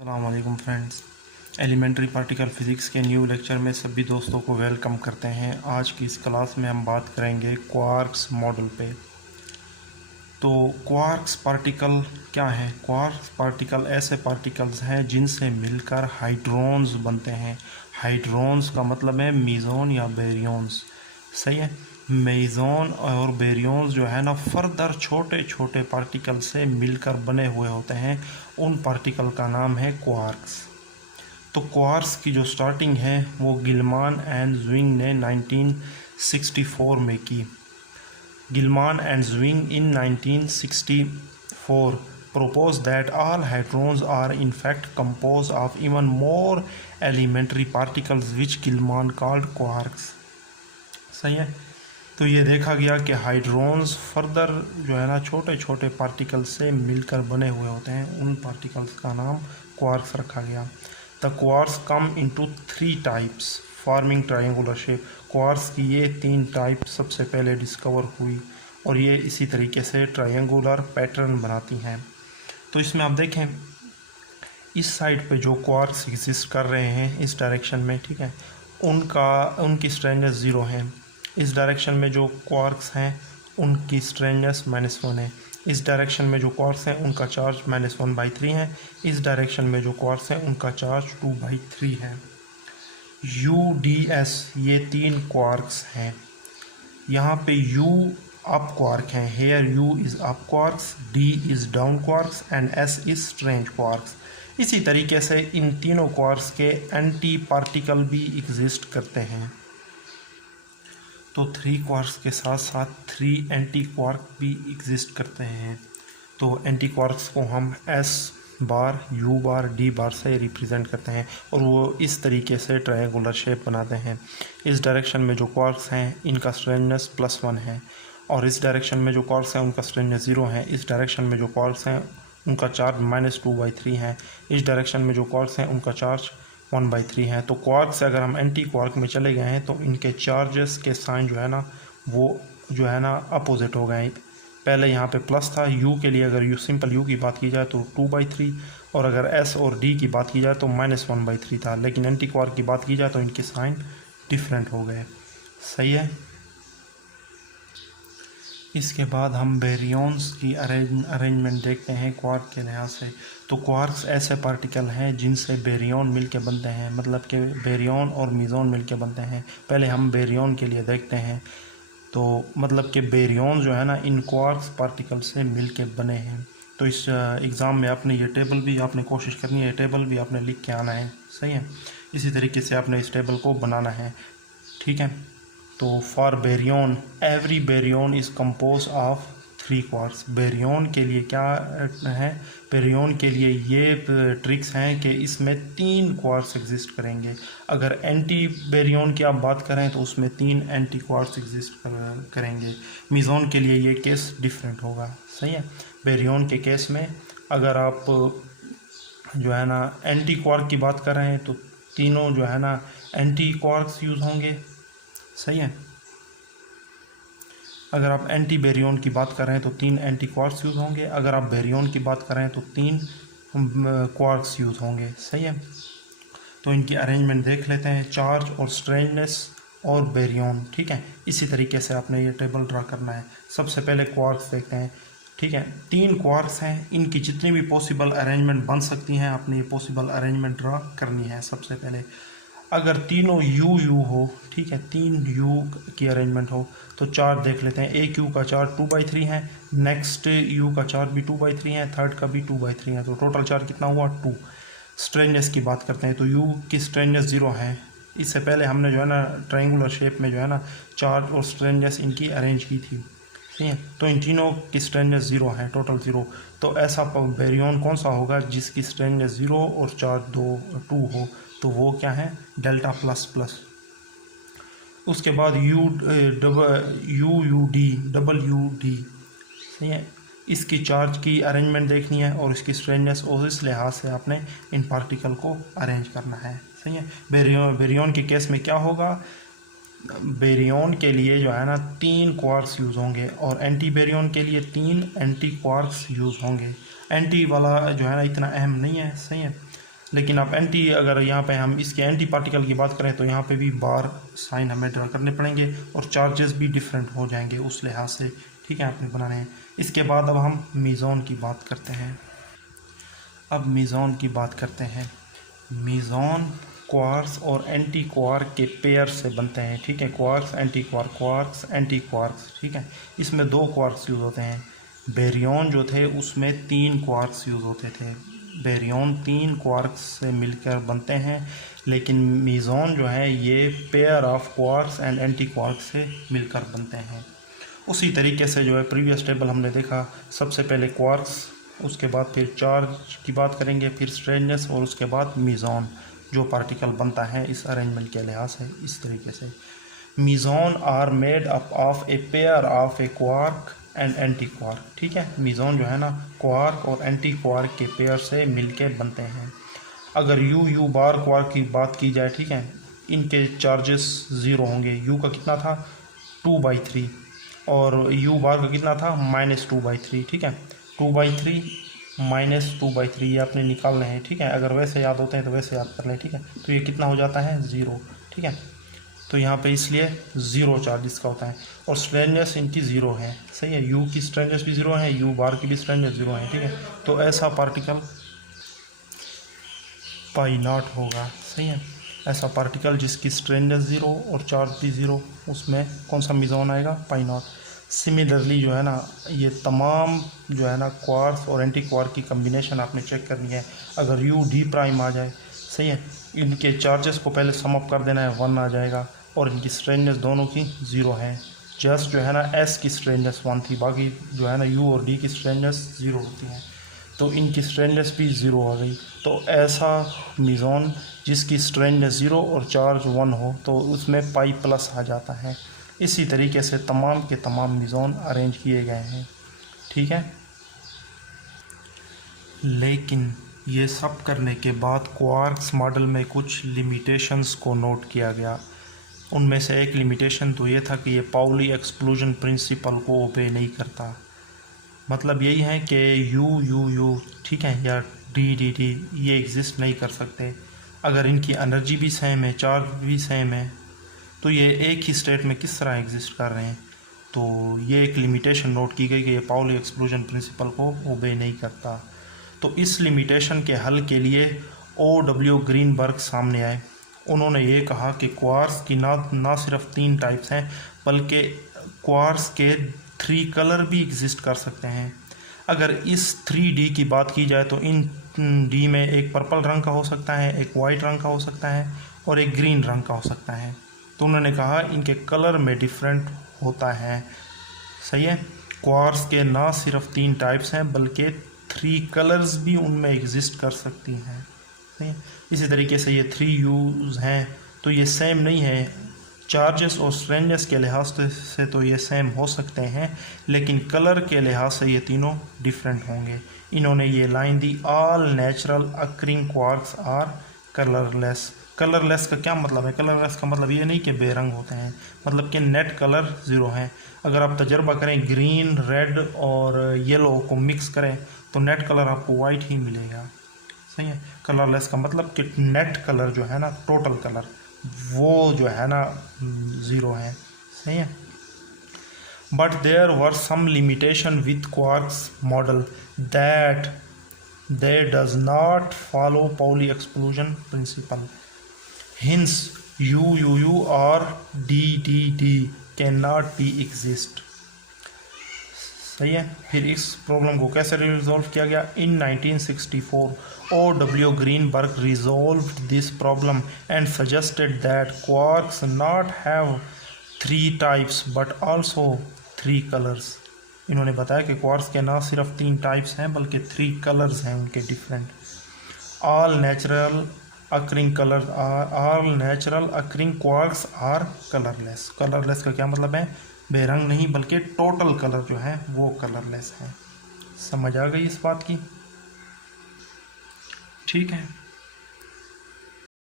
अस्सलाम friends, elementary particle physics के new lecture में सभी दोस्तों को वेलकम करते हैं। आज की इस क्लास में हम बात करेंगे क्वार्क्स मॉडल पे। तो क्वार्क्स पार्टिकल क्या हैं? क्वार्क्स पार्टिकल ऐसे पार्टिकल्स हैं जिनसे मिलकर हाइड्रॉन्स बनते हैं। हाइड्रॉन्स का मतलब है मीज़ोन या बेरियंस, सही है। मेज़ोन और बेरियंस जो है ना फर्दर छोटे छोटे पार्टिकल से मिलकर बने हुए होते हैं। उन पार्टिकल का नाम है क्वार्क्स। तो क्वार्क्स की जो स्टार्टिंग है वो गिलमान एंड ज़्विंग ने 1964 में की। गिलमान and ज़्विंग in 1964 proposed that all hadrons are in fact composed of even more elementary particles which Gilman called quarks। सही है। तो ये देखा गया कि हाइड्रोन्स फर्दर जो है ना छोटे छोटे पार्टिकल्स से मिलकर बने हुए होते हैं। उन पार्टिकल्स का नाम क्वार्क्स रखा गया। The quarks come into 3 types forming triangular shape. Quarks की ये 3 टाइप सबसे पहले डिस्कवर हुई और ये इसी तरीके से ट्रायंगुलर पैटर्न बनाती हैं। तो इसमें आप देखें, इस साइड पे जो क्वार्क्स एग्जिस्ट कर रहे हैं इस डायरेक्शन में, ठीक है, उनकी स्ट्रेंथनेस 0 है। इस डायरेक्शन में जो क्वार्क्स हैं उनकी स्ट्रेंथनेस -1 है। इस डायरेक्शन में जो क्वार्क्स हैं उनका चार्ज -1/3 है। इस डायरेक्शन में जो क्वार्क्स हैं उनका चार्ज 2/3 है। UDS ये 3 क्वार्क्स हैं। यहाँ पे U अप क्वार्क हैं, here U is up quarks, D is down quarks and S is strange quarks. इसी तरीके से इन तीनों क्वार्क्स के एंटी पार्टिकल भी एग्जिस्ट करते हैं। तो 3 क्वार्क्स के साथ साथ 3 एंटी क्वार्क भी एग्जिस्ट करते हैं। तो एंटी क्वार्क्स को हम S बार, U बार, D बार से रिप्रेजेंट करते हैं और वो इस तरीके से ट्रायंगुलर शेप बनाते हैं। इस डायरेक्शन में जो क्वार्क्स हैं इनका स्ट्रेंथनेस +1 है और इस डायरेक्शन में जो क्वार्क्स हैं उनका स्ट्रेंथनेस 0 है। इस डायरेक्शन में जो क्वार्क्स हैं उनका चार्ज -2/3 है। इस डायरेक्शन में जो क्वार्क्स हैं उनका चार्ज 1/3 है। तो क्वार्क से अगर हम एंटी क्वार्क में चले गए हैं तो इनके चार्जेस के साइन जो है ना वो जो है ना अपोजिट हो गए। पहले यहाँ पे प्लस था। U के लिए अगर सिंपल U की बात की जाए तो 2/3 और अगर S और D की बात की जाए तो -1/3 था। लेकिन एंटी क्वार्क की बात की जाए तो इनके साइन डिफरेंट हो गए। सही है। इसके बाद हम बेरियंस की अरेंजमेंट देखते हैं क्वार्क के लिहाज से। तो क्वार्क्स ऐसे पार्टिकल हैं जिनसे बेरियन मिलके बनते हैं, मतलब कि बेरियन और मीज़ोन मिलके बनते हैं। पहले हम बेरियन के लिए देखते हैं। तो मतलब कि बेरियन जो है ना इन क्वार्क्स पार्टिकल से मिलके बने हैं। तो इस एग्ज़ाम में आपने ये टेबल भी आपने कोशिश करनी है, ये टेबल भी आपने लिख के आना है, सही है। इसी तरीके से आपने इस टेबल को बनाना है, ठीक है। तो for baryon, every baryon is composed of 3 quarks. Baryon के लिए क्या है? बेरियन के लिए ये ट्रिक्स हैं कि इसमें 3 क्वार्क्स एग्जिस्ट करेंगे। अगर एंटी बेरियन की आप बात करें तो उसमें 3 एंटी क्वार्क्स एग्जिस्ट करेंगे। मीज़ोन के लिए ये केस डिफरेंट होगा, सही है। बेरियन के केस में अगर आप जो है ना एंटी क्वार्क की बात कर रहे हैं तो तीनों जो है ना एंटी क्वार्क्स यूज़ होंगे, सही है। अगर आप एंटी बेरियन की बात कर रहे हैं तो 3 एंटी क्वार्क्स यूज़ होंगे। अगर आप बेरियन की बात कर रहे हैं तो 3 क्वार्क्स यूज़ होंगे, सही है। तो इनकी अरेंजमेंट देख लेते हैं, चार्ज और स्ट्रेननेस और बेरियन, ठीक है। इसी तरीके से आपने ये टेबल ड्रा करना है। सबसे पहले क्वार्क्स देखते हैं, ठीक है। 3 क्वार्क्स हैं, इनकी जितनी भी पॉसिबल अरेंजमेंट बन सकती हैं आपने ये पॉसिबल अरेंजमेंट ड्रा करनी है। सबसे पहले अगर तीनों U हो, ठीक है, 3 U की अरेंजमेंट हो तो चार्ज देख लेते हैं। एक U का चार्ज 2/3 है, नेक्स्ट U का चार्ज भी 2/3 है, थर्ड का भी 2/3 है, तो टोटल चार्ज कितना हुआ 2। स्ट्रेननेस की बात करते हैं तो U की स्ट्रेननेस 0 है। इससे पहले हमने जो है ना ट्रायंगुलर शेप में जो है ना चार्ज और स्ट्रेननेस इनकी अरेंज की थी, ठीक है। तो इन तीनों की स्ट्रेननेस 0 है, टोटल 0। तो ऐसा बेरियन कौन सा होगा जिसकी स्ट्रेननेस 0 और चार्ज 2 हो? तो वो क्या है? Delta plus. उसके बाद WD, सही है। इसकी चार्ज की अरेंजमेंट देखनी है और इसकी स्ट्रेननेस और इस लिहाज से आपने इन पार्टिकल को अरेंज करना है, सही है। बेरियन के केस में क्या होगा? बेरियन के लिए जो है ना 3 क्वार्क्स यूज़ होंगे और एंटी बेरियन के लिए 3 एंटी क्वार्क्स यूज़ होंगे। एंटी वाला जो है ना इतना अहम नहीं है, सही है। लेकिन अब एंटी, अगर यहाँ पे हम इसके एंटी पार्टिकल की बात करें तो यहाँ पे भी बार साइन हमें ड्रा करने पड़ेंगे और चार्जेस भी डिफरेंट हो जाएंगे उस लिहाज से, ठीक है, आपने बनाने हैं। इसके बाद अब हम मीज़ोन की बात करते हैं। अब मीज़ोन की बात करते हैं। मीज़ोन क्वार्क्स और एंटी क्वार्क के पेयर से बनते हैं, ठीक है। Quarks anti quark, quarks anti quarks, ठीक है। इसमें 2 क्वार्क्स यूज़ होते हैं। बेरियन जो थे उसमें 3 क्वार्क्स यूज़ होते थे। बेरियन 3 क्वार्क्स से मिलकर बनते हैं, लेकिन मीज़ोन जो है ये pair of quarks and anti quark से मिलकर बनते हैं। उसी तरीके से जो है प्रीवियस टेबल हमने देखा, सबसे पहले क्वार्क्स, उसके बाद फिर चार्ज की बात करेंगे, फिर स्ट्रेंजनेस और उसके बाद मीज़ोन जो पार्टिकल बनता है इस अरेंजमेंट के लिहाज से इस तरीके से। Meson are made up of a pair of a quark and anti quark, ठीक है। मीज़ोन जो है ना क्वार्क और एंटी क्वार्क के पेयर से मिलके बनते हैं। अगर यू बार क्वार्क की बात की जाए, ठीक है, इनके चार्जेस 0 होंगे। यू का कितना था 2/3 और यू बार का कितना था -2/3, ठीक है। 2/3 -2/3 ये आपने निकालना है, ठीक है। अगर वैसे याद होते हैं तो वैसे याद कर लें, ठीक है। तो ये कितना हो जाता है 0, ठीक है। तो यहाँ पे इसलिए 0 चार्ज इसका होता है और स्ट्रेंजनेस इनकी 0 है, सही है। यू की स्ट्रेंजनेस भी 0 है, यू बार की भी स्ट्रेंजनेस 0 है, ठीक है। तो ऐसा पार्टिकल π0 होगा, सही है। ऐसा पार्टिकल जिसकी स्ट्रेंजनेस 0 और चार्ज भी 0, उसमें कौन सा मीज़ोन आएगा π0। सिमिलरली जो है ना ये तमाम जो है ना क्वार्क्स और एंटी क्वार्क की कम्बिनेशन आपने चेक करनी है। अगर यू डी प्राइम आ जाए, सही है, इनके चार्जेस को पहले सम अप कर देना है, 1 आ जाएगा और इनकी स्ट्रेंजनेस दोनों की 0 है। जस्ट जो है ना एस की स्ट्रेंजनेस 1 थी, बाकी जो है ना यू और डी की स्ट्रेंजनेस 0 होती है, तो इनकी स्ट्रेंजनेस भी 0 आ गई। तो ऐसा मीज़ोन जिसकी स्ट्रेंजनेस 0 और चार्ज 1 हो तो उसमें π+ आ जाता है। इसी तरीके से तमाम के तमाम मीज़ोन अरेंज किए गए हैं, ठीक है। लेकिन ये सब करने के बाद क्वार्क्स मॉडल में कुछ लिमिटेशंस को नोट किया गया। उनमें से एक लिमिटेशन तो ये था कि ये पाउली एक्सक्लूजन प्रिंसिपल को ओबे नहीं करता। मतलब यही है कि यू, ठीक है, या डी ये एग्जिस्ट नहीं कर सकते। अगर इनकी एनर्जी भी सेम है, चार्ज भी सेम है, तो ये एक ही स्टेट में किस तरह एग्जिस्ट कर रहे हैं। तो ये एक लिमिटेशन नोट की गई कि ये पाउली एक्सक्लूजन प्रिंसिपल को ओबे नहीं करता। तो इस लिमिटेशन के हल के लिए O.W. ग्रीनबर्ग सामने आए। उन्होंने ये कहा कि क्वार्क्स की ना सिर्फ 3 टाइप्स हैं, बल्कि क्वार्क्स के 3 कलर भी एग्जिस्ट कर सकते हैं। अगर इस 3D की बात की जाए तो इन D में एक पर्पल रंग का हो सकता है, एक वाइट रंग का हो सकता है और एक ग्रीन रंग का हो सकता है। तो उन्होंने कहा इनके कलर में डिफरेंट होता है, सही है। क्वार्क्स के ना सिर्फ 3 टाइप्स हैं बल्कि 3 कलर्स भी उनमें एग्जिस्ट कर सकती हैं, सही है। इसी तरीके से ये 3 यूज़ हैं तो ये सेम नहीं है। चार्जेस और स्ट्रेंजनेस के लिहाज से तो ये सेम हो सकते हैं, लेकिन कलर के लिहाज से ये तीनों डिफरेंट होंगे। इन्होंने ये लाइन दी, all natural occurring quarks are colourless. Colourless का क्या मतलब है? कलरलेस का मतलब ये नहीं कि बेरंग होते हैं, मतलब कि नेट कलर 0 है। अगर आप तजर्बा करें ग्रीन, रेड और येलो को मिक्स करें तो नेट कलर आपको वाइट ही मिलेगा, सही है। कलरलेस का मतलब कि नेट कलर जो है ना, टोटल कलर, वो जो है ना 0 है, सही है। But there were some limitation with quarks model that they does not follow Pauli exclusion principle. Hence U or D cannot be exist, सही है। फिर इस प्रॉब्लम को कैसे रिजॉल्व किया गया? इन 1964 O.W. Greenberg resolved this problem and suggested that quarks not have 3 types but also 3 colors. इन्होंने बताया कि क्वार्क्स के ना सिर्फ 3 टाइप्स हैं बल्कि 3 कलर्स हैं उनके different. All natural occurring quarks are colourless. Colourless का क्या मतलब है? बेरंग नहीं बल्कि टोटल कलर जो है वो कलरलेस है। समझ आ गई इस बात की? ठीक है।